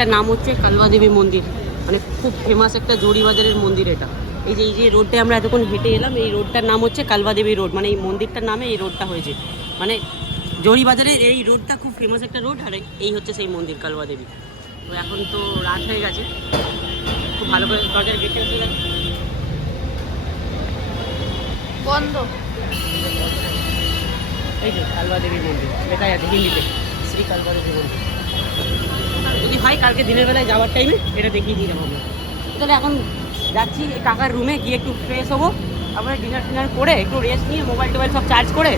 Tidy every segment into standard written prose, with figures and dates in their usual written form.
মন্দিরটার নাম হচ্ছে কালবা দেবী মন্দির, মানে খুব ফেমাস একটা জড়িবাজারের মন্দির এটা। এই যে রোডটায় আমরা এতক্ষণ হেঁটে এলাম, এই রোডটার নাম হচ্ছে কালবা দেবী রোড, মানে এই মন্দিরটার নামে এই রোডটা হয়েছে। মানে জড়িবাজারের এই রোডটা খুব ফেমাস একটা রোড, আর এই হচ্ছে সেই মন্দির কালবা দেবী। তো এখন তো রাত হয়ে গেছে, খুব ভালো করে দরজার গেটে উঠে গেছে বন্ধ। এই যে কালবা দেবী মন্দির লেখাই আছে হিন্দিতে, শ্রী কালবা দেবী মন্দির। যদি হয় কালকে দিনের বেলায় যাওয়ার টাইমে এটা দেখিয়ে দিয়ে যাবো আমরা। তাহলে এখন যাচ্ছি কাকার রুমে গিয়ে একটু ফ্রেশ হবো, তারপরে ডিনার টিনার করে একটু রেস্ট নিয়ে মোবাইল টোবাইল সব চার্জ করে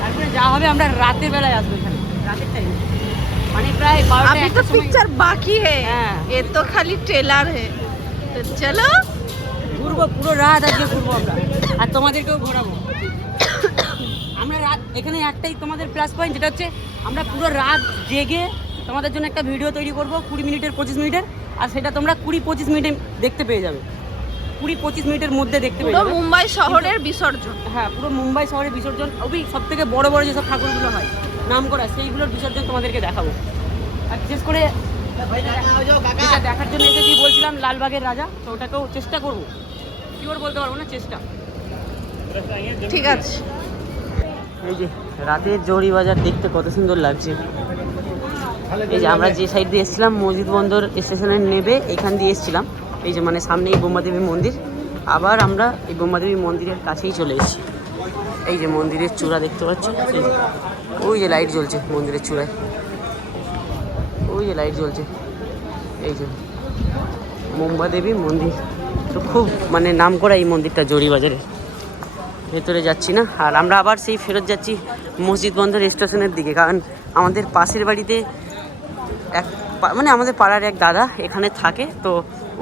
তারপরে যা হবে আমরা রাতের বেলায় আসবো এখানে, রাতের টাইমে মানে প্রায় 12টা अभी तो पिक्चर बाकी है, हाँ। ये तो खाली ट्रेलर है, तो चलो ঘুরবো পুরো রাত আজকে ঘুরবো আমরা, আর তোমাদেরকেও ঘোরাবো। আমরা রাত এখানে একটাই তোমাদের প্লাস পয়েন্ট, যেটা হচ্ছে আমরা পুরো রাত জেগে তোমাদের জন্য একটা ভিডিও তৈরি করবো 20 মিনিটের 25 মিনিটের, আর সেটা তোমরা 20-25 মিনিটে দেখতে পেয়ে যাবে, 20-25 মিনিটের মধ্যে দেখতে পেয়ে পুরো যাবে। মুম্বাই শহরের বিসর্জন। হ্যাঁ, পুরো মুম্বাই শহরের বিসর্জন, ওই সব থেকে বড় বড় যেসব ঠাকুরগুলো হয় নাম করা, সেইগুলোর বিসর্জন তোমাদেরকে দেখাবো। আর বিশেষ করে যেটা দেখার জন্য এসেছি বলছিলাম লালবাগের রাজা, তো ওটাকেও চেষ্টা করবো, শিওর বলতে পারবো না, চেষ্টা। ঠিক আছে। এই যে রাতের জড়িবাজার দেখতে কত সুন্দর লাগছে। এই যে আমরা যে সাইড দিয়ে এসেছিলাম মসজিদ বন্দর স্টেশনে নেবে এখান দিয়ে এসেছিলাম, এই যে মানে সামনেই বোম্বাদেবী মন্দির, আবার আমরা এই বোম্বাদেবী মন্দিরের কাছেই চলে এসেছি। এই যে মন্দিরের চূড়া দেখতে পাচ্ছ, ওই যে লাইট জ্বলছে মন্দিরের চূড়ায়, ওই যে লাইট জ্বলছে, এই যে বোম্বাদেবী মন্দির। তো খুব মানে নাম করা এই মন্দিরটা জড়িবাজারে। ভেতরে যাচ্ছি না, আর আমরা আবার সেই ফেরত যাচ্ছি মসজিদ বন্দর স্টেশনের দিকে, কারণ আমাদের পাশের বাড়িতে মানে আমাদের পাড়ার এক দাদা এখানে থাকে, তো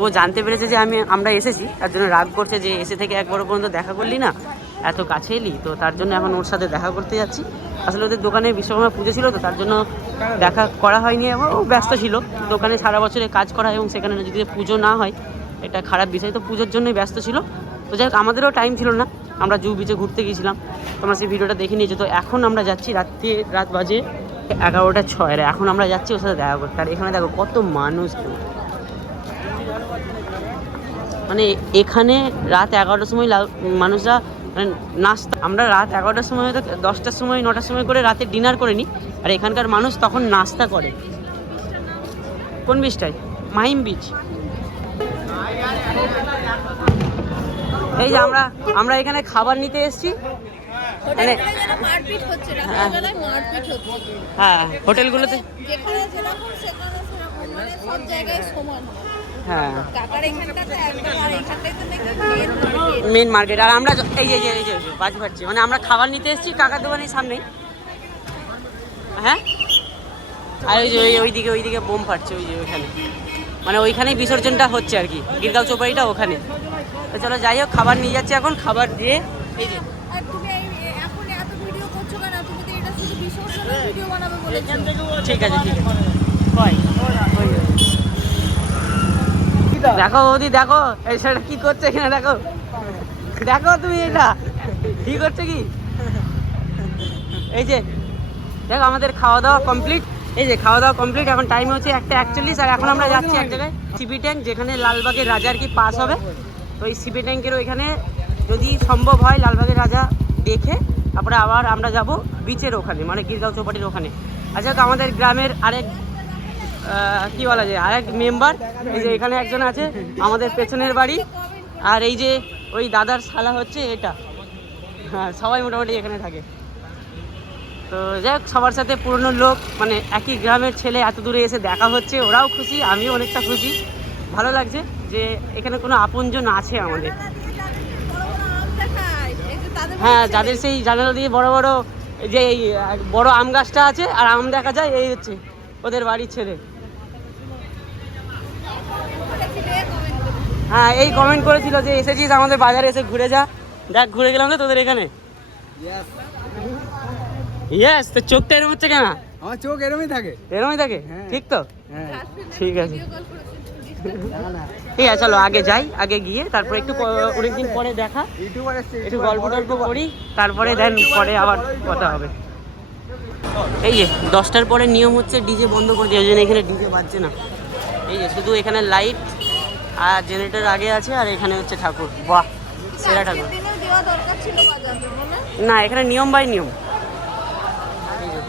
ও জানতে পেরেছে যে আমরা এসেছি, তার জন্য রাগ করছে যে এসে থেকে একবারও পর্যন্ত দেখা করলি না, এত কাছে এলি, তো তার জন্য এখন ওর সাথে দেখা করতে যাচ্ছি। আসলে ওদের দোকানে বিশ্বকর্মা পুজো ছিল, তো তার জন্য দেখা করা হয়নি, এবং ও ব্যস্ত ছিল দোকানে সারা বছরে কাজ করা, এবং সেখানে যদি পুজো না হয় এটা খারাপ বিষয়, তো পুজোর জন্যই ব্যস্ত ছিল। তো যাই হোক আমাদেরও টাইম ছিল না, আমরা জু বিচে ঘুরতে গিয়েছিলাম, তোমরা সেই ভিডিওটা দেখে নিয়েছো। তো এখন আমরা যাচ্ছি রাত বাজে 11:06, এখন আমরা যাচ্ছি ওর সাথে দেখা করতে। আর এখানে দেখো কত মানুষ, মানে এখানে রাত 11টার সময় মানুষরা মানে নাস্তা, আমরা রাত 11টার সময় হয়তো 10টার সময় 9টার সময় করে রাতে ডিনার করে নিই, আর এখানকার মানুষ তখন নাস্তা করে। কোন বিচটায়? মাহিম বিচ। এই যে আমরা এখানে খাবার নিতে এসেছি, মানে হ্যাঁ হোটেলগুলোতে হ্যাঁ মেন মার্কেট। আর আমরা এই যে বাজি ফাটছি, মানে আমরা খাবার নিতে এসেছি কাকার দোকানের সামনেই। হ্যাঁ, আর ওইদিকে বোম ফাটছে, ওই যে ওইখানে, মানে ওইখানেই বিসর্জনটা হচ্ছে আর কি, গিরগাঁও চৌপাড়িটা ওখানে। তো চলো যাই হোক, খাবার নিয়ে যাচ্ছি এখন, খাবার দিয়ে এই যে ঠিক আছে দেখো বৌদি, দেখো এই সেটা কি করছে এখানে, দেখো তুমি এটা কি করছে কি, এই যে দেখো আমাদের খাওয়া দাওয়া কমপ্লিট। এই যে খাওয়া দাওয়া কমপ্লিট, এখন টাইম হচ্ছে 1:41, আর এখন আমরা যাচ্ছি এক জায়গায় সিপি ট্যাঙ্ক, যেখানে লালবাগের রাজার কি পাস হবে। তো এই সিপি ট্যাঙ্কের ওইখানে যদি সম্ভব হয় লালবাগের রাজা দেখে তারপরে আবার আমরা যাব বিচের ওখানে, মানে গিরগাঁও চৌপাটির ওখানে। আচ্ছা, তো আমাদের গ্রামের আরেক কি বলা যায় আরেক মেম্বার, এই যে এখানে একজন আছে আমাদের পেছনের বাড়ি, আর এই যে ওই দাদার শালা হচ্ছে এটা। হ্যাঁ, সবাই মোটামুটি এখানে থাকে। তো যাই হোক, সবার সাথে পুরনো লোক, মানে একই গ্রামের ছেলে এত দূরে এসে দেখা হচ্ছে, ওরাও খুশি, আমিও অনেকটা খুশি, ভালো লাগছে যে এখানে কোনো আপনজন আছে আমাদের। হ্যাঁ, যাদের সেই জানালা দিয়ে বড় বড় যে এই বড় আম গাছটা আছে আর আম দেখা যায়, এই হচ্ছে ওদের বাড়ির ছেলে। হ্যাঁ, এই কমেন্ট করেছিল যে এসেছিস আমাদের বাজারে, এসে ঘুরে যা, দেখ ঘুরে গেলাম তো তোদের এখানে। ইয়েস, তো চোখটা এরম হচ্ছে কেন? আমার চোখ এরমই থাকে। ঠিক তো? ঠিক আছে ঠিক আছে, চলো আগে যাই, আগে গিয়ে তারপরে একটু অনেকদিন পরে দেখা, একটু গল্প টল্প করি, তারপরে দেন পরে আবার কথা হবে। এই যে 10টার পরে নিয়ম হচ্ছে ডিজে বন্ধ করে দিয়ে, ওই জন্য এখানে ডিজে বাজছে না। এই যে শুধু এখানে লাইট আর জেনারেটর আগে আছে, আর এখানে হচ্ছে ঠাকুর। বাহ, সেরা ঠাকুর। না, এখানে নিয়ম বাই নিয়ম। এই যে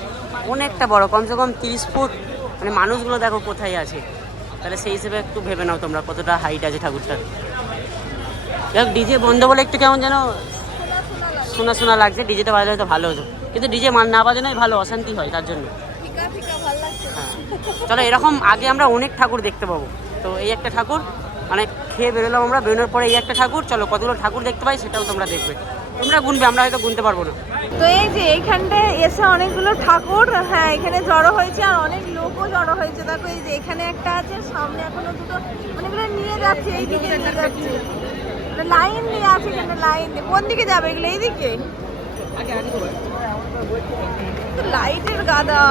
অনেকটা বড়, কমসে কম 30 ফুট। মানে মানুষগুলো দেখো কোথায় আছে, তাহলে সেই হিসেবে একটু ভেবে নাও তোমরা কতটা হাইট আছে ঠাকুরটার। দেখ ডিজে বন্ধ বলে একটু কেমন যেন শোনা শোনা লাগছে। ডিজেটা বাজলে হয়তো ভালো হতো, কিন্তু ডিজে না বাজানোই ভালো, অশান্তি হয় তার জন্য। চলো, এরকম আগে আমরা অনেক ঠাকুর দেখতে পাবো। তো এই একটা ঠাকুর, মানে খেয়ে বেরোলাম আমরা, বেরোনোর পরে এই একটা ঠাকুর। চলো কতগুলো ঠাকুর দেখতে পাই সেটাও তোমরা দেখবে, তোমরা গুনবে, আমরা হয়তো গুনতে পারবো না। তো এই যে এইখানটায় এসে অনেকগুলো ঠাকুর, হ্যাঁ এখানে জড়ো হয়েছে, আর অনেক লোকও জড়ো হয়েছে। দেখো এই যে এখানে একটা আছে, সামনে এখনো দুটো, অনেকগুলো নিয়ে যাচ্ছে, এইদিকে নিয়ে যাচ্ছে, লাইন দিয়ে আছে এখানে, লাইন দিয়ে। কোন দিকে যাবে এগুলো? এইদিকে লাইটের গাদা,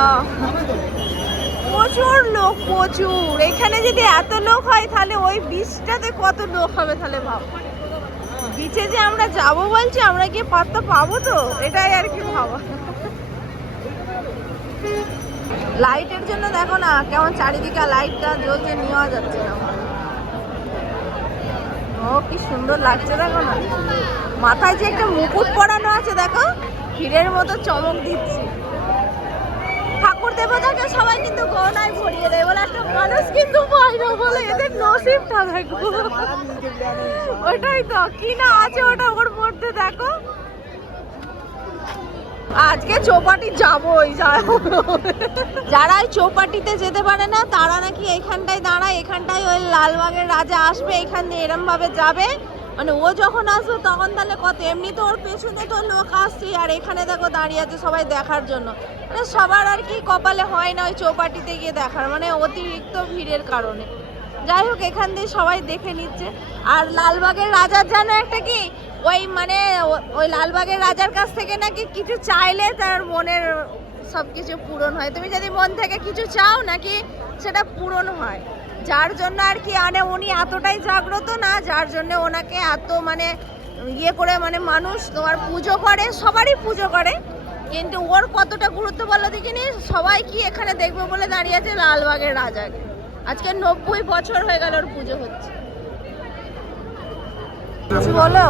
প্রচুর লোক, প্রচুর। এখানে যদি এত লোক হয় তাহলে ওই বিচটাতে কত লোক হবে তাহলে ভাব। বিচে যে আমরা যাবো বলছি, আমরা কি পাত্তা পাবো? তো এটাই আর কি ভাবা। লাইটের জন্য দেখো না কেমন চারিদিকে লাইটটা জ্বলছে, নেওয়া যাচ্ছে না। ও কি সুন্দর লাগছে দেখো না, মাথায় যে একটা মুকুট পরানো আছে দেখো, হীরের মতো চমক দিচ্ছে। ঠাকুর দেবতাকে সবাই কিন্তু গহনায় ভরিয়ে দেয় বলে, একটা মানুষ কিন্তু পায় না বলে, এদের নসিবটা দেখো। ওটাই তো, কি না আছে ওটা ওর মধ্যে দেখো। আজকে চৌপাটি যাবোই, যারা চৌপাটিতে যেতে পারে না তারা নাকি এখানটায় দাঁড়ায়, এখানটায় ওই লালবাগের রাজা আসবে, এখান দিয়ে এরম ভাবে যাবে। মানে ও যখন আসবে তখন তাহলে কত, এমনি তো ওর পেছনে তো লোক আসছে, আর এখানে দেখো দাঁড়িয়ে আছে সবাই দেখার জন্য। মানে সবার আর কি কপালে হয় না ওই চৌপাটিতে গিয়ে দেখার, মানে অতিরিক্ত ভিড়ের কারণে। যাই হোক, এখান দিয়ে সবাই দেখে নিচ্ছে। আর লালবাগের রাজার জানো একটা কি, ওই মানে ওই লালবাগের রাজার কাছ থেকে নাকি কিছু চাইলে তার মনের সব কিছু পূরণ হয়। তুমি যদি মন থেকে কিছু চাও নাকি সেটা পূরণ হয়। যার জন্য আর কি, মানে উনি এতটাই জাগ্রত না, যার জন্য ওনাকে এত মানে ইয়ে করে, মানে মানুষ তোমার পুজো করে, সবারই পুজো করে। কিন্তু ওর কতটা গুরুত্ব বলো দেখিনি, সবাই কি এখানে দেখবে বলে দাঁড়িয়ে আছে লালবাগের রাজাকে। আজকে 90 বছর হয়ে গেল ওর পুজো হচ্ছে। বলো,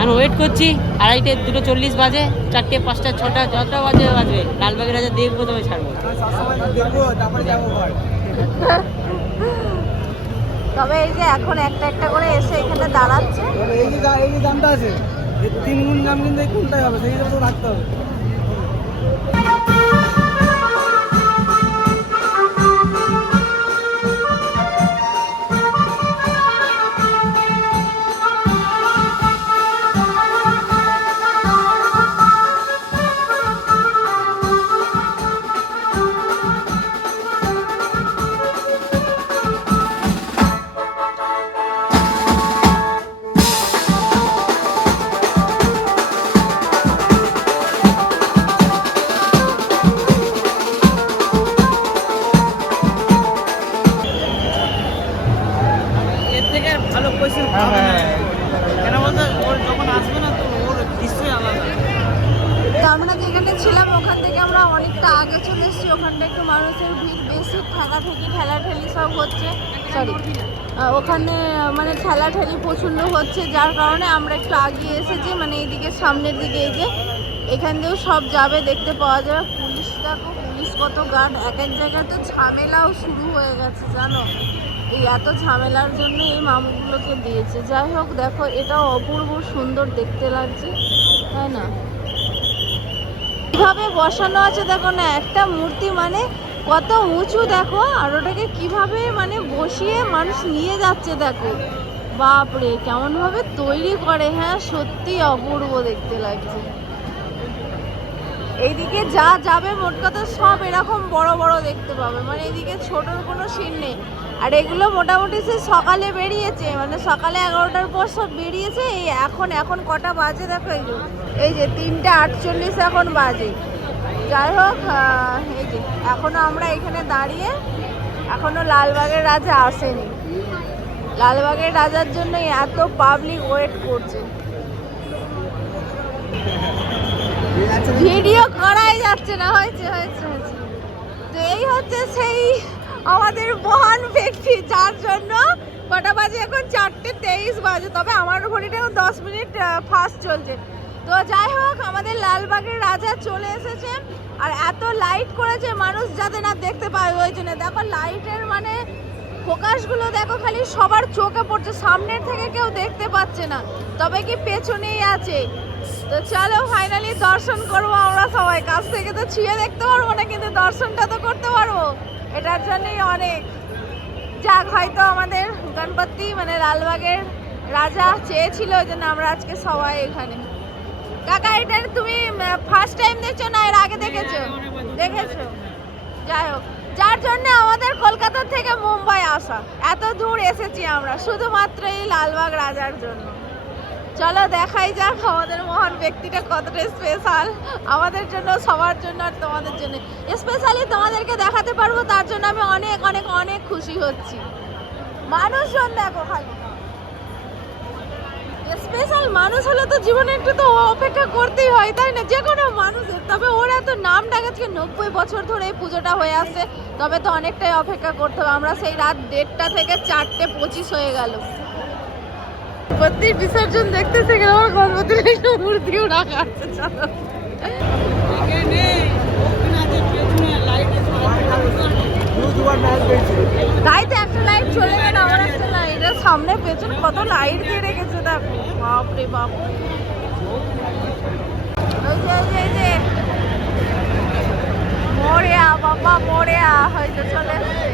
আমি ওয়েট করছি, 2:30, 2:40 বাজে, 4টে, 5টা, 6টা, যতটা বাজে বাজবে, লালবাগের রাজা দেখবো তবে ছাড়বো। তবে এই যে এখন একটা একটা করে এসে এখানে দাঁড়াচ্ছে। এই যে দামটা আছে, 3 গুণ দাম, কিন্তু এই কোনটাই হবে সেই হিসাবে তো রাখতে হবে। এর থেকে ভালো কোয়েশ্চেন পাবে না, কেন বলতো ওর যখন আসবে না তো ওর নিশ্চয়ই আলাদা। তো আমরা যেখানে ছিলাম ওখান থেকে আমরা অনেকটা আগে চলে এসেছি, ওখানটা একটু মানুষের ভিড় বেশি, ঠেলাঠেলি সব হচ্ছে। সরি, ওখানে মানে ঠেলাঠেলি প্রচণ্ড হচ্ছে, যার কারণে আমরা একটু আগিয়ে এসেছি, মানে এইদিকে সামনের দিকে। এই যে এখান দিয়েও সব যাবে, দেখতে পাওয়া যাবে। পুলিশ দেখো, পুলিশ কত গার্ড, এক এক জায়গায় তো ঝামেলাও শুরু হয়ে গেছে জানো। এই এত ঝামেলার জন্য এই মামুগুলোকে দিয়েছে। যাই হোক, দেখো এটাও অপূর্ব সুন্দর দেখতে লাগছে, তাই না? কিভাবে বসানো আছে দেখো না, একটা মূর্তি মানে কত উঁচু দেখো, আর ওটাকে কিভাবে মানে বসিয়ে মানুষ নিয়ে যাচ্ছে দেখো। বাপরে, কেমন ভাবে তৈরি করে, হ্যাঁ সত্যি অপূর্ব দেখতে লাগছে। এইদিকে যা যাবে মোট কথা সব এরকম বড় বড় দেখতে পাবে, মানে এইদিকে ছোটোর কোনো সিন নেই। আর এগুলো মোটামুটি সে সকালে বেরিয়েছে, মানে সকালে 11টার পর সব বেরিয়েছে। এই এখন কটা বাজে দেখো, এই যে 3:48 এখন বাজে। যাই হোক, এই যে এখনো আমরা এখানে দাঁড়িয়ে, এখনো লালবাগের রাজা আসেনি। লালবাগের রাজার জন্য এত পাবলিক ওয়েট করছে, ভিডিও করাই যাচ্ছে না। হয়েছে। তো এই হচ্ছে সেই আমাদের মহান ব্যক্তি, যার জন্য কটা বাজে এখন 4:23 বাজে, তবে আমার ঘড়িটা 10 মিনিট ফাস্ট চলছে। তো যাই হোক, আমাদের লালবাগের রাজা চলে এসেছে। আর এত লাইট করেছে মানুষ যাতে না দেখতে পায়, ওই জন্য দেখো লাইটের মানে ফোকাসগুলো দেখো, খালি সবার চোখে পড়ছে, সামনের থেকে কেউ দেখতে পাচ্ছে না, তবে কি পেছনেই আছে। তো চলো ফাইনালি দর্শন করবো আমরা সবাই। কাছ থেকে তো ছুঁয়ে দেখতে পারবো না, কিন্তু দর্শনটা তো করতে পারবো, এটার জন্যই অনেক। যাক, হয়তো আমাদের গণপতি মানে লালবাগের রাজা চেয়েছিল, ওই জন্য আমরা আজকে সবাই এখানে। কাকা, এটা তুমি ফার্স্ট টাইম দেখছো না এর আগে দেখেছো? দেখেছো। যাই হোক, যার জন্য আমাদের কলকাতা থেকে মুম্বাই আসা, এত দূর এসেছি আমরা শুধুমাত্র এই লালবাগ রাজার জন্য। চলো দেখাই যাক আমাদের মহান ব্যক্তিটা কতটা স্পেশাল আমাদের জন্য, সবার জন্য, আর তোমাদের জন্য স্পেশালি তোমাদেরকে দেখাতে পারবো, তার জন্য আমি অনেক অনেক অনেক খুশি হচ্ছি। মানুষজন দেখো খালি, স্পেশাল মানুষ হলে তো জীবনে একটু তো অপেক্ষা করতেই হয়, তাই না, যে কোনো মানুষের। তবে ওরা তো নাম ডাকাচ্ছে 90 বছর ধরে এই পুজোটা হয়ে আসছে, তবে তো অনেকটাই অপেক্ষা করতে হবে। আমরা সেই রাত 1:30 থেকে 4:25 হয়ে গেল। গণপতির বিসর্জন দেখতেছে গেলে আমার গণপতির একটা মূর্তিও রাখা আছে। চলো তাই তো একটা লাইট চলে গেল, আমার একটা লাইটের সামনে পেছনে কত লাইট দিয়ে রেখেছে দেখো, বাপরে বাপ। ওই যে মোরিয়া বাবা, মোরিয়া হয়তো চলে এসছে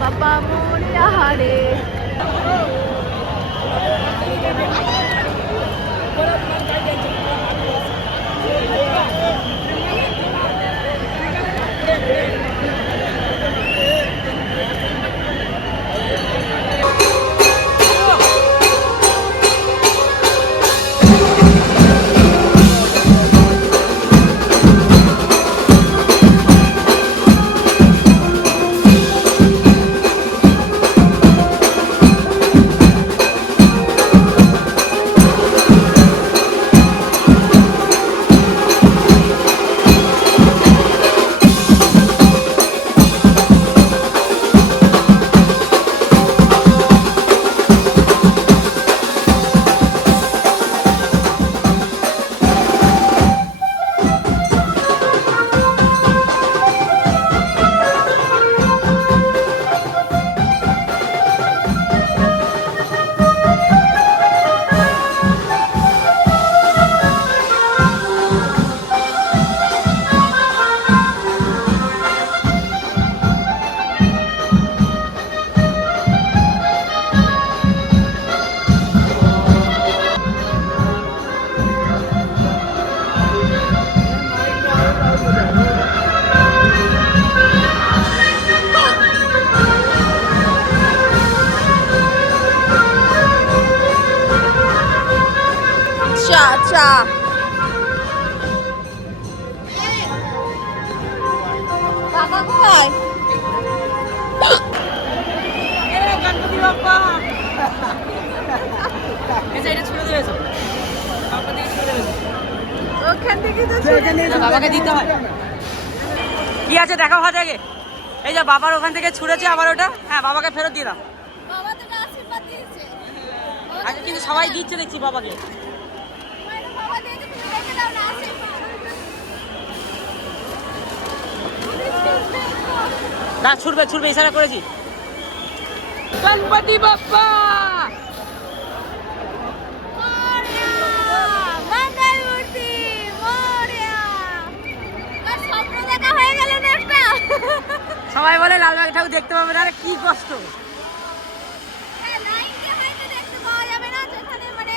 বাবা, মোরিয়া হারে। চা কাকা কোথায়? গণপতি বাপ্পা এটা ছুড়ে দেবে, ওখান থেকে তো বাবাকে দিতে হয়। কি আছে দেখা হওয়া যায়। এই যে বাবার ওখান থেকে ছুড়েছে আবার ওটা, হ্যাঁ বাবাকে ফেরত দিয়ে দাও। বাবা তো আশীর্বাদ দিয়েছে, আচ্ছা কিন্তু সবাই দিচ্ছে দেখছি বাবাকে। বাবা দিয়েছে, তুমি রেখে দাও না আশীর্বাদ। না ছুটবে ছুটবে, ইশারা করেছি। গণপতি বাপ্পা মঙ্গলমূর্তি মোরিয়া। স্বপ্ন দেখা হয়ে গেল না একটা। সবাই বলে লালবাগ ঠাকুর দেখতে পাবে না, আরে কি কষ্ট। লাইনটা হয়তো দেখতে পাওয়া যাবে না, যেখানে মানে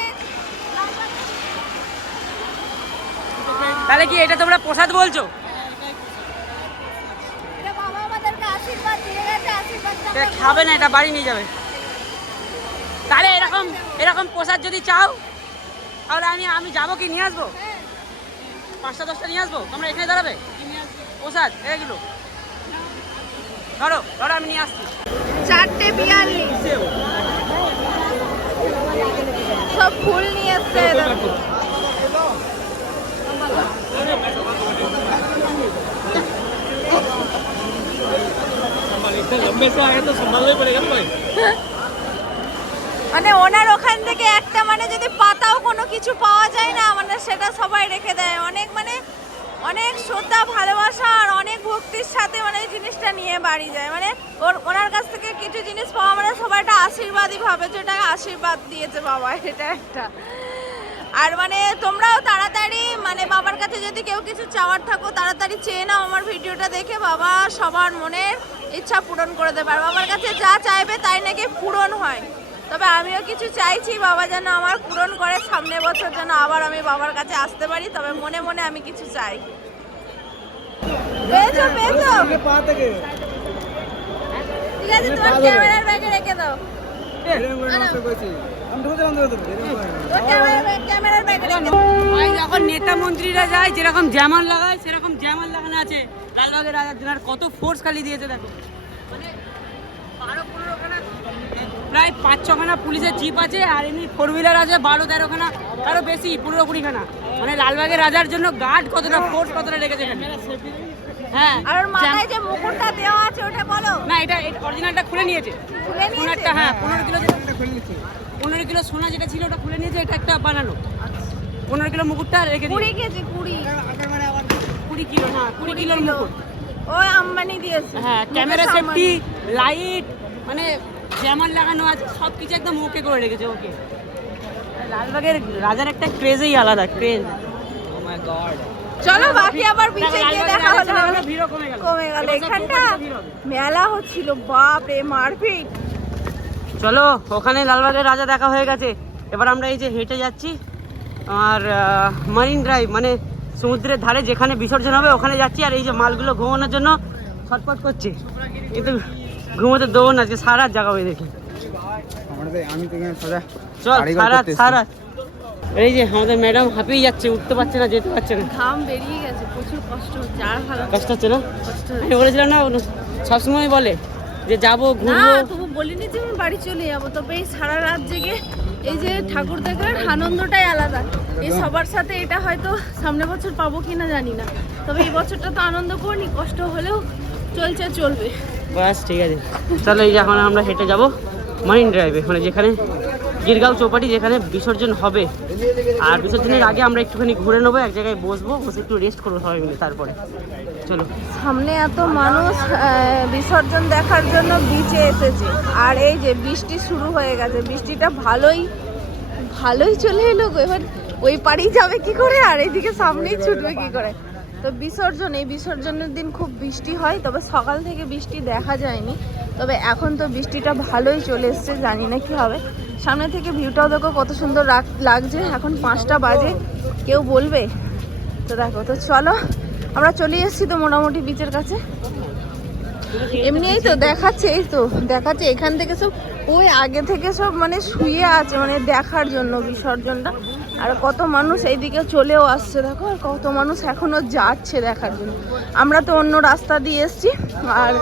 তাহলে কি এটা তোমরা প্রসাদ বলছো? এটা বাবা আমাদেরকে আশীর্বাদ দিয়ে গেছে, আশীর্বাদটা এটা খাবে না, এটা বাড়ি নিয়ে যাবে। তাহলে এরকম এরকম প্রসাদ যদি চাও তাহলে আমি যাবো, কি নিয়ে আসবো? 5টা-10টা নিয়ে আসবো, তোমরা এখানে দাঁড়াবে প্রসাদ এগুলো ধরো ধরো, আমি নিয়ে আসছি। 4:42 সব ফুল নিয়ে এসছে। মানে ওনার ওখান থেকে একটা মানে যদি পাতাও কোনো কিছু পাওয়া যায় না মানে সেটা সবাই রেখে দেয় অনেক মানে অনেক শ্রদ্ধা ভালোবাসা আর অনেক ভক্তির সাথে মানে এই জিনিসটা নিয়ে বাড়ি যায় মানে ওনার কাছ থেকে কিছু জিনিস পাওয়া মানে সবাই একটা আশীর্বাদই ভাবে যে ওটাকে আশীর্বাদ দিয়েছে বাবা এটা একটা। আর মানে তোমরাও তাড়াতাড়ি মানে বাবার কাছে যদি কেউ কিছু চাওয়ার থাকো তাড়াতাড়ি চেয়ে নাও আমার ভিডিওটা দেখে, বাবা সবার মনের ইচ্ছা পূরণ করে দেবে। আর বাবার কাছে যা চাইবে তাই নাকি পূরণ হয়। তবে আমিও কিছু চাইছি বাবা যেন আমার পূরণ করে, সামনের বছর যেন আবার আমি বাবার কাছে আসতে পারি। তবে মনে মনে আমি কিছু চাই। পেয়েছো পেয়েছো? পা থেকে ঠিক আছে, তোমার ক্যামেরার ব্যাগে রেখে দাও। ক্যামেরার ব্যাগে রেখে দাও। ভাই যখন নেতা মন্ত্রীরা যায় যেরকম জ্যামান লাগায় সেরকম জ্যামান লাগানো আছে লালবাগের রাজার জন্য। আর কত ফোর্স খালি দিয়েছে দেখো, মানে 12-15খানা প্রায় 5-6খানা পুলিশের জিপ আছে আর এমনি 4 হুইলার আছে 12-13খানা, আরও বেশি 15-20খানা। মানে লালবাগের রাজার জন্য গার্ড কতটা ফোর্স কতটা রেখেছে এখানে। হ্যাঁ, আর ওর মাথায় যে মুকুটটা দেওয়া আছে ওটা বলো না, এটা অরিজিনালটা খুলে নিয়েছে। খুলে নিয়েছে? সোনারটা হ্যাঁ 15 কিলো যেটা খুলে নিয়েছে, 15 কিলো সোনা যেটা ছিল ওটা খুলে নিয়েছে। এটা একটা বানানো 15 কিলো মুকুটটা রেখে 20 কেজি 20 কিলো না 20 কিলোর মুকুট। ওই আম্বানি দিয়েছে। হ্যাঁ, ক্যামেরা সেফটি, লাইট, মানে যেমন লাগানো আছে সব কিছু একদম ওকে করে রেখেছে। ওকে, লালবাগের রাজার একটা ক্রেজই আলাদা, ক্রেজ। ও মাই গড, চলো বাকি আবার পিছে গিয়ে দেখা হলো। ভিড় কমে গেল। এখানটা মেলা হচ্ছিল, বাপ রে মারপিট। চলো, ওখানে লালবাগের রাজা দেখা হয়ে গেছে। এবার আমরা এই যে হেঁটে যাচ্ছি আর মারিন ড্রাইভ মানে সমুদ্রের ধারে যেখানে বিসর্জন হবে ওখানে যাচ্ছি। আর এই যে মালগুলো ঘুমানোর জন্য ছটফট করছে, কিন্তু ঘুমোতে দেবো না, আজকে সারা জায়গা হয়ে দেখি। চল সারা। এই যে আমাদের ম্যাডাম হাঁপিয়ে যাচ্ছে, উঠতে পারছে না, যেতে পারছে না, ঘাম বেরিয়ে গেছে, প্রচুর কষ্ট হচ্ছে। আর ভালো কষ্ট হচ্ছে না? আমি বলেছিলাম না, সবসময় বলে যে যাবো ঘুরবো। তবু বলিনি যে আমি বাড়ি চলে যাবো। তবে এই সারা রাত জেগে এই যে ঠাকুর দেখার আনন্দটাই আলাদা। এই সবার সাথে এটা হয়তো সামনের বছর পাবো কিনা জানি না, তবে এই বছরটা তো আনন্দ করিনি, কষ্ট হলেও চলবে। বাস ঠিক আছে, চলো এই যে এখন আমরা হেঁটে যাবো মারিন ড্রাইভে, মানে যেখানে গিরগাঁও চৌপাটি যেখানে বিসর্জন হবে। আর বিসর্জনের আগে আমরা একটুখানি ঘুরে নেবো, এক জায়গায় বসবো, বসে একটু রেস্ট করবো সবাই মিলে। তারপরে চলো। সামনে এত মানুষ বিসর্জন দেখার জন্য বিচে এসেছে, আর এই যে বৃষ্টি শুরু হয়ে গেছে। বৃষ্টিটা ভালোই চলে এলো। এবার ওই পাড়ি যাবে কি করে আর এইদিকে সামনেই ছুটবে কি করে। তো এই বিসর্জনের দিন খুব বৃষ্টি হয়, তবে সকাল থেকে বৃষ্টি দেখা যায়নি। তবে এখন তো বৃষ্টিটা ভালোই চলে এসছে, জানি না কি হবে। সামনে থেকে ভিউটাও দেখো কত সুন্দর লাগছে। এখন 5টা বাজে, কেউ বলবে তো দেখো। তো চলো, আমরা চলে এসেছি তো মোটামুটি বিচের কাছে। এমনিই তো দেখাচ্ছে, এই তো দেখাচ্ছে এখান থেকে সব ওই আগে থেকে সব মানে শুয়ে আছে মানে দেখার জন্য বিসর্জনটা। আর কত মানুষ এইদিকে চলেও আসছে দেখো, আর কত মানুষ এখনো যাচ্ছে দেখার জন্য। আমরা তো অন্য রাস্তা দিয়ে এসেছি, আর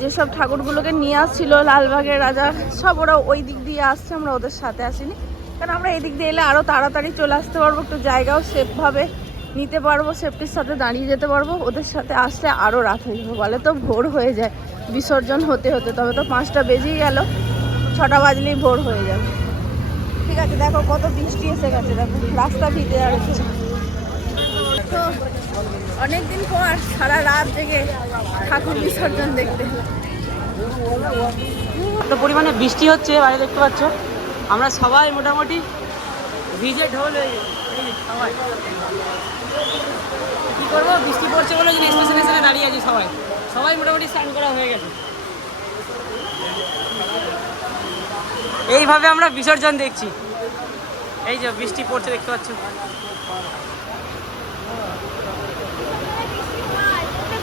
যেসব ঠাকুরগুলোকে নিয়ে আসছিল লালবাগের রাজা সব ওরা ওই দিক দিয়ে আসছে, আমরা ওদের সাথে আসিনি। কারণ আমরা এই দিক দিয়ে এলে আরও তাড়াতাড়ি চলে আসতে পারবো, একটু জায়গাও সেফভাবে নিতে পারবো, সেফটির সাথে দাঁড়িয়ে যেতে পারবো। ওদের সাথে আসলে আরও রাত হয়ে যাবে, বলে তো ভোর হয়ে যায় বিসর্জন হতে। তবে তো 5টা বেজেই গেল, 6টা বাজলেই ভোর হয়ে যাবে। ঠিক আছে, দেখো কত বৃষ্টি এসে গেছে, দেখো রাস্তা ভিজে যাচ্ছে। তো অনেকদিন পর সারা রাত জেগে ঠাকুর বিসর্জন দেখতে। তো পরিমাণে বৃষ্টি হচ্ছে বাইরে, দেখতে পাচ্ছ। আমরা সবাই মোটামুটি ভিজে ঢোল হয়ে সবাই কী করবো, বৃষ্টি পড়ছে বলে যদি স্টেশনে দাঁড়িয়ে আছি সবাই মোটামুটি স্নান করা হয়ে গেছে। এইভাবে আমরা বিসর্জন দেখছি। এই যে বৃষ্টি পড়ছে, দেখতে পাচ্ছ।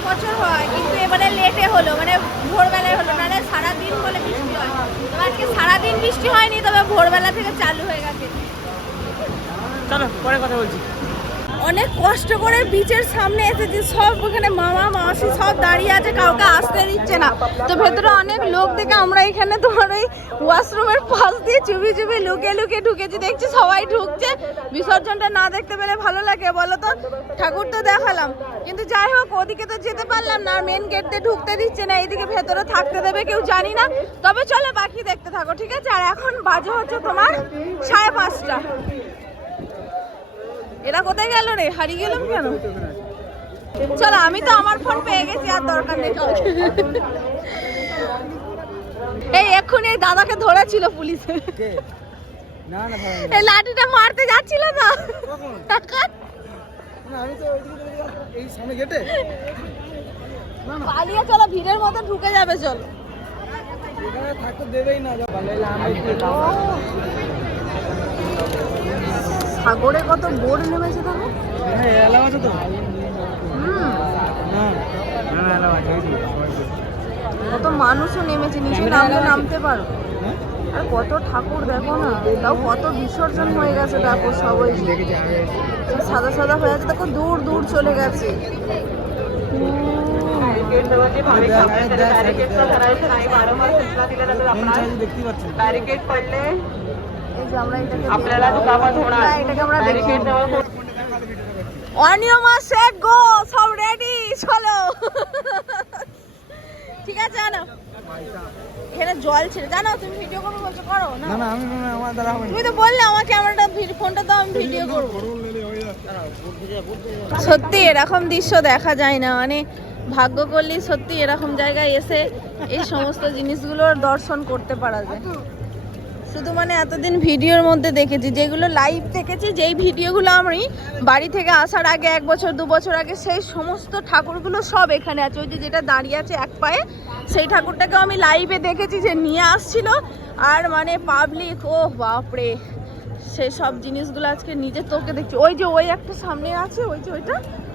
বছর হয় কিন্তু এবারে লেটে হলো, মানে ভোরবেলায় হলো, মানে সারাদিন বলে বৃষ্টি হয়। তবে আজকে সারাদিন বৃষ্টি হয়নি, তবে ভোরবেলা থেকে চালু হয়ে গেছে। চলো পরে কথা বলছি। অনেক কষ্ট করে বিচের সামনে এসেছি, সব ওখানে মামা মাসি সব দাঁড়িয়ে আছে, কাউকে আসতে দিচ্ছে না। তো ভেতরে অনেক লোক দেখে আমরা এখানে তোমার ওই ওয়াশরুমের পাশ দিয়ে চুপি চুপি লুকিয়ে লুকিয়ে ঢুকেছি, দেখছি সবাই ঢুকছে। বিসর্জনটা না দেখতে পেলে ভালো লাগে বলো তো? ঠাকুর তো দেখালাম, কিন্তু যাই হোক ওদিকে তো যেতে পারলাম না, মেন গেট দিয়ে ঢুকতে দিচ্ছে না, এইদিকে ভেতরে থাকতে দেবে কেউ জানি না। তবে চলো বাকি দেখতে থাকো, ঠিক আছে? আর এখন বাজে হচ্ছে তোমার 5:30। এরা কোথায় গেল রে? হারিয়ে গেলাম কেন? চলো, আমি তো আমার ফোন পেয়ে গেছি, আর দরকার নেই কাউকে। এই এক্ষুনি এই দাদাকে ধরেছিল পুলিশে, না না ভাই, এই লাঠিটা মারতে যাচ্ছিল না। আমি তো এই সামনে গেটে পালিয়ে চলো, ভিড়ের মধ্যে ঢুকে যাবে, চলো। এখানে থাকতে দেবেই না। সাগরে কত বোর্ড নেমেছে দেখো। হ্যাঁ এলাও আছে তো। না না এলাও আছে। কত মানুষও নেমেছে, নিচে নামলে নামতে পারো। আর কত ঠাকুর দেখো না, তাও কত বিসর্জন হয়ে গেছে দেখো, সবাই সাদা সাদা হয়ে আছে দেখো, দূর দূর চলে গেছে। দেখতে পাচ্ছেন बॅरिकेड पडले এই যে আমরা এটাকে आपल्याला दुखापत होणार এটাকে আমরা দেখি। बॅरिकेड जवळ অনিয়মা শেখ গো, সব রেডি, চলো। ঠিক আছে, জানো এখানে জল ছিল, জানো তুমি ভিডিও করবো বলছো, করো না। না না আমি আমার দ্বারা হবে না। তুমি তো বললে আমার ক্যামেরাটা ফোনটা তো আমি ভিডিও করবো। সত্যি এরকম দৃশ্য দেখা যায় না, মানে ভাগ্য করলে সত্যি এরকম জায়গায় এসে এই সমস্ত জিনিসগুলোর দর্শন করতে পারা যায়। শুধু মানে এতদিন ভিডিওর মধ্যে দেখেছি, যেগুলো লাইভ দেখেছি, যেই ভিডিওগুলো আমি বাড়ি থেকে আসার আগে 1 বছর 2 বছর আগে, সেই সমস্ত ঠাকুরগুলো সব এখানে আছে। ওই যে যেটা দাঁড়িয়ে আছে এক পায়ে, সেই ঠাকুরটাকেও আমি লাইভে দেখেছি যে নিয়ে আসছিল। আর মানে পাবলিক, ও বাপরে, সেই সব জিনিসগুলো আজকে নিজের চোখে দেখছি। ওই যে ওই একটা সামনে আছে, ওই যে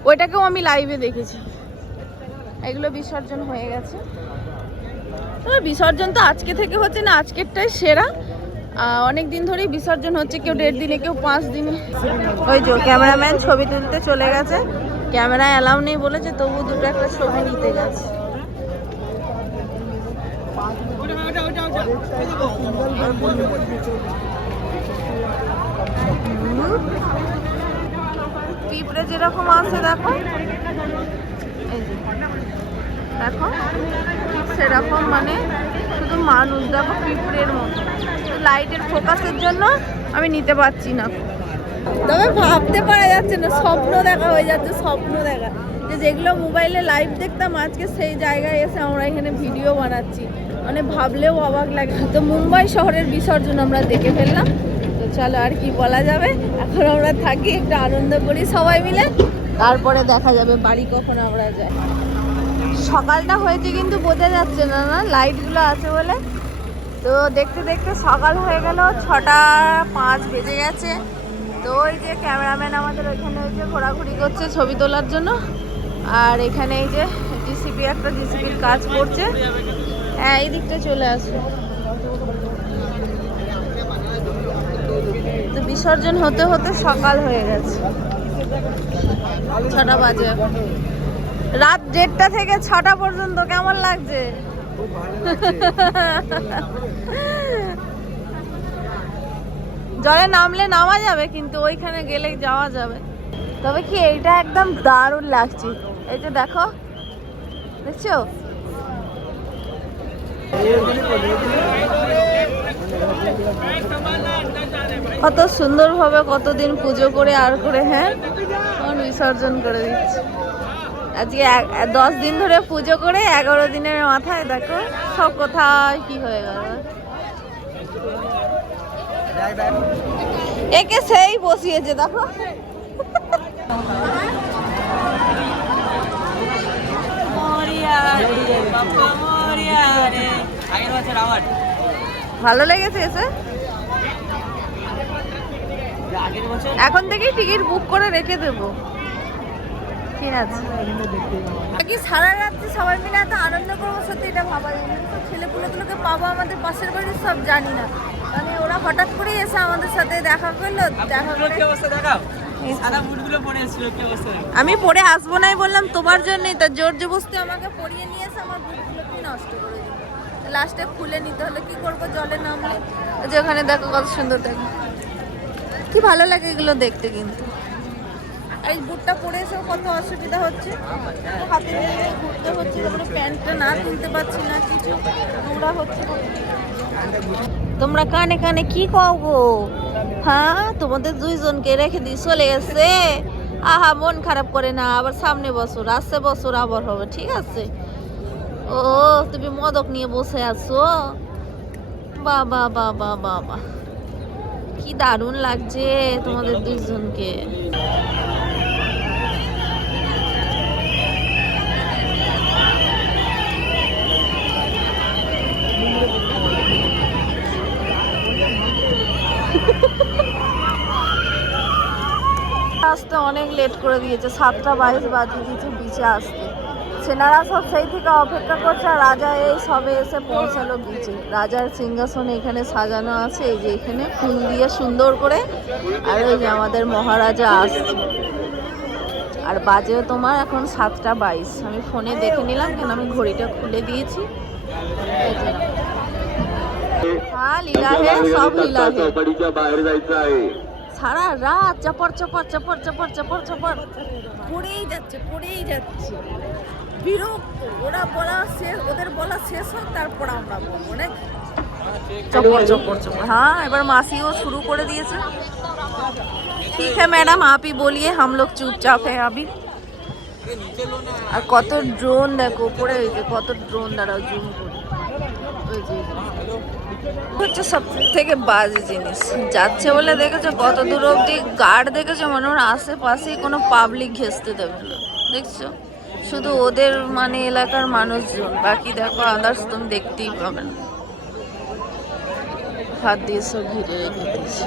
ওইটাকেও আমি লাইভে দেখেছি। এগুলো বিসর্জন হয়ে গেছে। তবে বিসর্জন তো আজকে থেকে হচ্ছে না, আজকেরটাই সেরা। অনেক দিন ধরেই বিসর্জন হচ্ছে, কেউ 1.5 দিনে, কেউ 5 দিনে। ওই যে ক্যামেরাম্যান ছবি তুলতে চলে গেছে, ক্যামেরা অ্যালাউ নেই বলেছে, তবু দুটো একটা ছবি নিতে গেছে। পিঁপড়ে যেরকম আছে দেখো, এই যে দেখো সেরকম, মানে শুধু মানুষ দেখো পিঁপড়ের মতো। লাইটের ফোকাসের জন্য আমি নিতে পারছি না, তবে ভাবতে পারা যাচ্ছে না, স্বপ্ন দেখা হয়ে যাচ্ছে, স্বপ্ন দেখা যে যেগুলো মোবাইলে লাইভ দেখতাম, আজকে সেই জায়গায় এসে আমরা এখানে ভিডিও বানাচ্ছি, মানে ভাবলেও অবাক লাগে। তো মুম্বাই শহরের বিসর্জন আমরা দেখে ফেললাম। তো চলো, আর কি বলা যাবে, এখন আমরা থাকি, একটু আনন্দ করি সবাই মিলে, তারপরে দেখা যাবে বাড়ি কখন আমরা যাই। সকালটা হয়েছে কিন্তু বোঝা যাচ্ছে না, না লাইটগুলো আছে বলে। তো দেখতে দেখতে সকাল হয়ে গেল, 6:05 বেজে গেছে। তো ওই যে ক্যামেরাম্যান আমাদের ওইখানে ওই যে ঘোরাঘুরি করছে ছবি তোলার জন্য, আর এখানে এই যে জিসিপির কাজ করছে। হ্যাঁ, এই দিকটা চলে আসবে। তো বিসর্জন হতে হতে সকাল হয়ে গেছে, 6টা বাজে। রাত 1:30 থেকে 6টা পর্যন্ত কেমন লাগছে? জলে নামলে নামা যাবে, কিন্তু ওইখানে গেলে যাওয়া যাবে। তবে কি এইটা একদম দারুণ লাগছে, এই যে দেখো, দেখছো কত সুন্দরভাবে কতদিন পুজো করে আর করে, হ্যাঁ, বিসর্জন করে দিচ্ছে। আজকে 10 দিন ধরে পুজো করে 11 দিনের মাথায় দেখো সব কোথায় কি হয়ে গেল। একে সেই বসিয়েছে দেখো। ভালো লেগেছে এসে? এখন থেকেই টিকিট বুক করে রেখে দেবো, ঠিক আছে? কি সারা রাত্রি সবাই মিলে এত আনন্দ করবো, সত্যি এটা ভাবা যায় না। ছেলেপুলেগুলোকে পাবো আমাদের পাশের বাড়ির সব জানি না, মানে ওরা হঠাৎ করেই এসে আমাদের সাথে দেখা করলো, দেখা করে সাদা বুটগুলো পরে এসেছিল কি অবস্থা? আমি পরে আসবো নাই বললাম তোমার জন্যই, তো জোর জবরদস্তি আমাকে পরিয়ে নিয়ে এসে আমার বুটগুলো কি নষ্ট করে দিল। লাস্টে খুলে নিতে হলো, কি করবো জলে নামলে। যে ওখানে দেখো কত সুন্দর, দেখো কি ভালো লাগে এগুলো দেখতে। কিন্তু এই বুটটা পরে এসেও কত অসুবিধা হচ্ছে, হাতে নিয়ে ঘুরতে হচ্ছে, তারপরে প্যান্টটা না তুলতে পারছি না, কিছু নোংরা হচ্ছে। তোমরা কানে কানে কি কও গো? হ্যাঁ, তোমাদের দুইজনকে রেখে দিয়ে চলে গেছে। আহা, মন খারাপ করে না, আবার সামনে বছর আসছে, বছর আবার হবে, ঠিক আছে? ও তুমি মদক নিয়ে বসে আছো? বাবা বাবা বাবা, কি দারুণ লাগছে তোমাদের দুইজনকে। আসতে অনেক লেট করে দিয়েছে, 7:22 বাজিয়ে দিয়েছে বিচে আসতে। সেনারা সব সেই থেকে অপেক্ষা করছে, আর রাজা এই সবে এসে পৌঁছালো বিচে। রাজার সিংহাসন এখানে সাজানো আছে, এই যে এখানে ফুল দিয়ে সুন্দর করে। আর ওই যে আমাদের মহারাজা আসছে, আর বাজেও তোমার এখন 7:22। আমি ফোনে দেখে নিলাম, কেন আমি ঘড়িটা খুলে দিয়েছি। হ্যাঁ, লীলা হে, সব লীলা হে। সারা রাত চপর চপর চপর চপর চপর চপর পড়েই যাচ্ছে, পড়েই যাচ্ছে। বিরক্ত, ওরা বলা শেষ, ওদের বলা শেষ হোক, তারপর আমরা বলবো নাকি চপর চপর চপর। হ্যাঁ, এবার মাসিও শুরু করে দিয়েছে। ঠিক है मैडम, आप ही बोलिए, हम लोग चुपचाप है अभी। আর কত ড্রোন দেখো উপরে, ওই যে কত ড্রোন, দ্বারা জুম করে। ওই যে হচ্ছে সব থেকে বাজে জিনিস, যাচ্ছে বলে দেখেছো কত দূর অব্দি গার্ড দেখেছো, মনে হয় আশেপাশে কোনো পাবলিক ঘেঁচতে দেবে না, দেখছো? শুধু ওদের মানে এলাকার মানুষজন, বাকি দেখো আদার্স তুমি দেখতেই পাবে না। হাত দিয়ে সব ঘিরে রেখে দিয়েছে।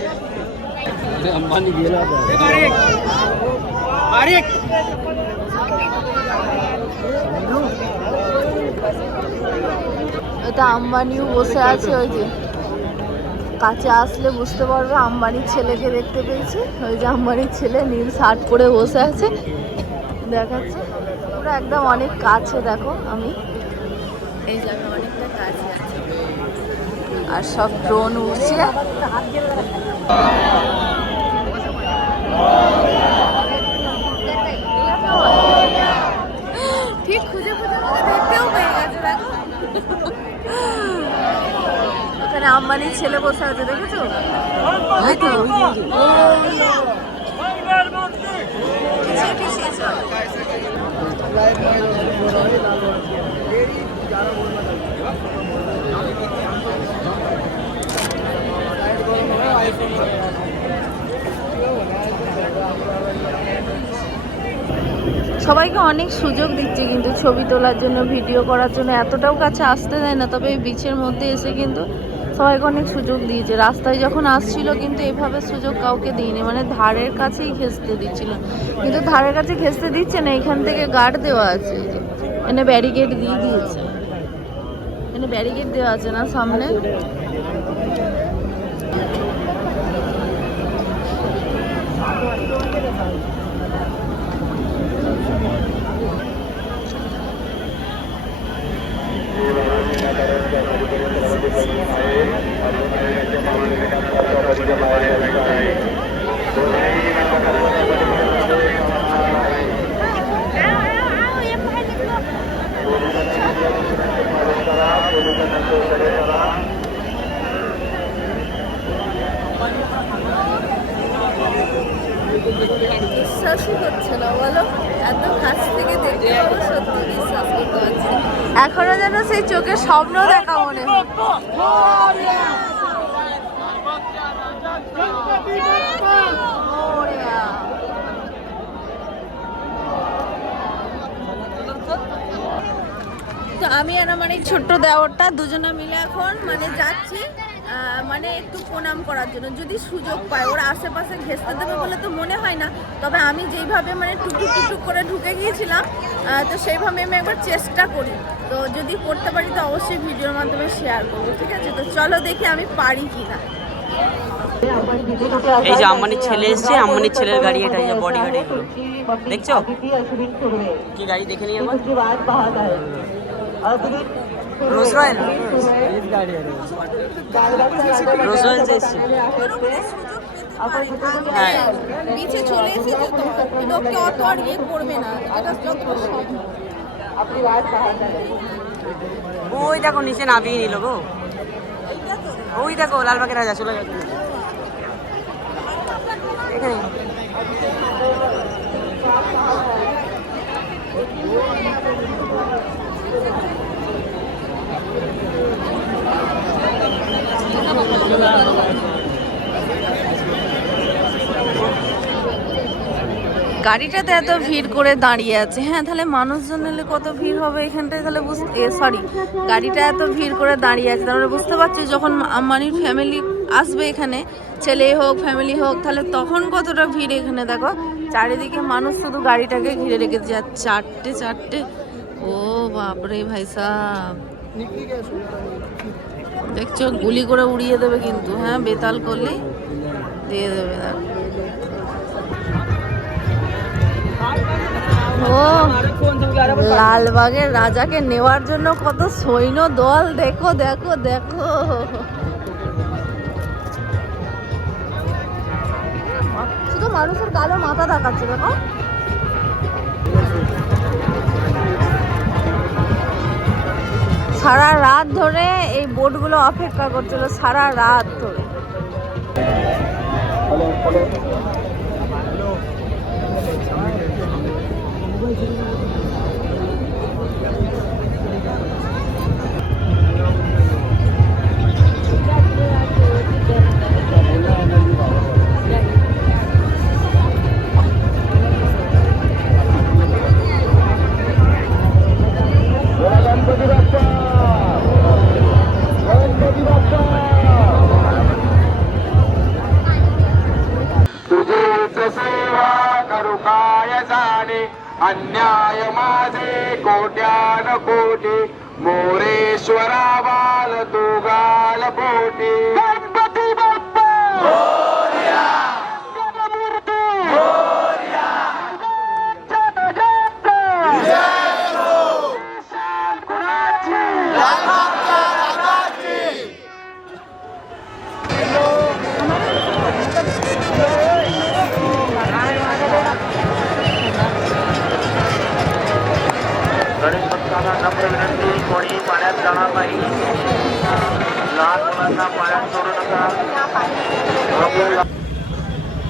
এটা আম্বানিও বসে আছে, ওই যে কাছে আসলে বুঝতে পারবে আম্বানির ছেলেকে দেখতে পেয়েছি। ওই যে আম্বানির ছেলে নীল শার্ট পরে বসে আছে, দেখাচ্ছে পুরো একদম অনেক কাছে। দেখো আমি এই যে অনেকটা কাছে আছে, আর সব ড্রোন উড়ছে। ঠিক খুঁজে খুঁজে দেখতেও পেয়ে গেছে, দেখো ওখানে আম্বানির ছেলে বসে আছে, দেখেছো? ওই তো সবাইকে অনেক সুযোগ দিচ্ছে কিন্তু ছবি তোলার জন্য, ভিডিও করার জন্য। এতটাও কাছে আসতে দেয় না, তবে এই বিচের মধ্যে এসে কিন্তু সবাইকে অনেক সুযোগ দিয়েছে। রাস্তায় যখন আসছিল কিন্তু এভাবে সুযোগ কাউকে দিইনি, মানে ধারের কাছেই ঘেঁচতে দিচ্ছিল। কিন্তু ধারের কাছে ঘেঁচতে দিচ্ছে না, এখান থেকে গার্ড দেওয়া আছে, এখানে ব্যারিকেড দিয়ে দিয়েছে, এখানে ব্যারিকেড দেওয়া আছে না সামনে। বিশ্বাসই হচ্ছে না, বলো এত কাছ থেকে দেখতে পাবো, সত্যি বিশ্বাস করতে পারছি। এখনো যেন সেই চোখে স্বপ্ন দেখা মনে হয়। তো আমি আর আমার এই ছোট্ট দেওরটা দুজনে মিলে এখন মানে যাচ্ছি মানে একটু প্রণাম করার জন্য, যদি সুযোগ পায়। ওরা আশেপাশে ঘেঁচতে দেবে বলে তো মনে হয় না, তবে আমি যেইভাবে মানে টুকটুক টুকটুক করে ঢুকে গিয়েছিলাম, তো সেইভাবে আমি একবার চেষ্টা করি। তো যদি করতে পারি তো অবশ্যই ভিডিওর মাধ্যমে শেয়ার করবো, ঠিক আছে? তো চলো দেখি আমি পারি কি না। এই যে আম্বানির ছেলে এসছে, আম্বানির ছেলের গাড়ি এটা, এই যে বডি গাড়ি এগুলো দেখছো কি গাড়ি দেখে নিই একবার। রোজ রয়েল, রোজ রয়েল এসছে। হ্যাঁ নিচে চলে এসেছে তো লোককে অত আর ইয়ে করবে না, এটা যত ওই দেখো নিচে নামিয়ে নিল গো, ওই দেখো লালবাগের রাজা চলে যাচ্ছে এখানে। গাড়িটাতে এত ভিড় করে দাঁড়িয়ে আছে, হ্যাঁ তাহলে মানুষজন এলে কত ভিড় হবে এখানটায়, তাহলে সরি গাড়িটা এত ভিড় করে দাঁড়িয়ে আছে, তাহলে বুঝতে পারছি যখন আম্বানির ফ্যামিলি আসবে এখানে, ছেলে হোক ফ্যামিলি হোক, তাহলে তখন কতটা ভিড় এখানে। দেখো চারিদিকে মানুষ শুধু গাড়িটাকে ঘিরে রেখেছে, আর চারটে চারটে, ও বাপরে ভাই সাহেব দেখছো গুলি করে উড়িয়ে দেবে কিন্তু, হ্যাঁ বেতাল করলেই দিয়ে দেবে। ও লালবাগের রাজাকে নেওয়ার জন্য কত সৈন্য দল, দেখো দেখো দেখো, শুধু মানুষের কালো মাথা দেখাচ্ছে দেখো। সারা রাত ধরে এই বোটগুলো অপেক্ষা করছিল, সারা রাত ধরে। अन्याय माझे कोट्यान कोटी, मोरेश्वरा बाल तू गाल पोटी. गणपती बाप्पा मोरया, गणमूर्ती मोरया, जय कुणाची लालबागच्या राजाची. गणेश भक्तांना नम्र विनंती, कोणी पाण्यात जाणार नाही, लहान मुलांना पाण्यात सोडू नका.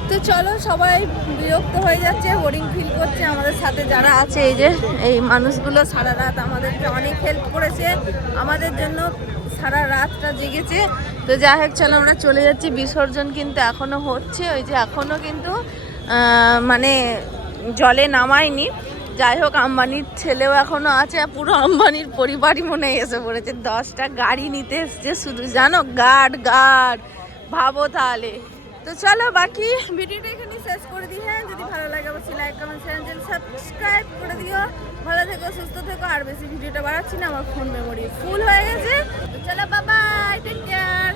তো চলো সবাই বিরক্ত হয়ে যাচ্ছে, বোরিং ফিল করছে, আমাদের সাথে যারা আছে এই যে এই মানুষগুলো সারা রাত আমাদেরকে অনেক হেল্প করেছে, আমাদের জন্য সারা রাতটা জেগেছে। তো যাই হোক চলো আমরা চলে যাচ্ছি, বিসর্জন কিন্তু এখনো হচ্ছে, ওই যে এখনো কিন্তু মানে জলে নামায়নি। যাই হোক আম্বানির ছেলেও এখনো আছে, পুরো আম্বানির পরিবারই মনে এসে পড়েছে, 10টা গাড়ি নিতে এসছে শুধু, জানো গার্ড গার্ড, ভাবো তাহলে। তো চলো বাকি ভিডিওটা এখানে শেষ করে দিই, হ্যাঁ যদি ভালো লাগে অবশ্যই লাইক কমেন্ট চ্যানেল সাবস্ক্রাইব করে দিও। ভালো থেকো সুস্থ থেকো, আর বেশি ভিডিওটা বাড়াচ্ছি না, আমার ফোন মেমোরি ফুল হয়ে গেছে। তো চলো বাই বাই, টেক কেয়ার।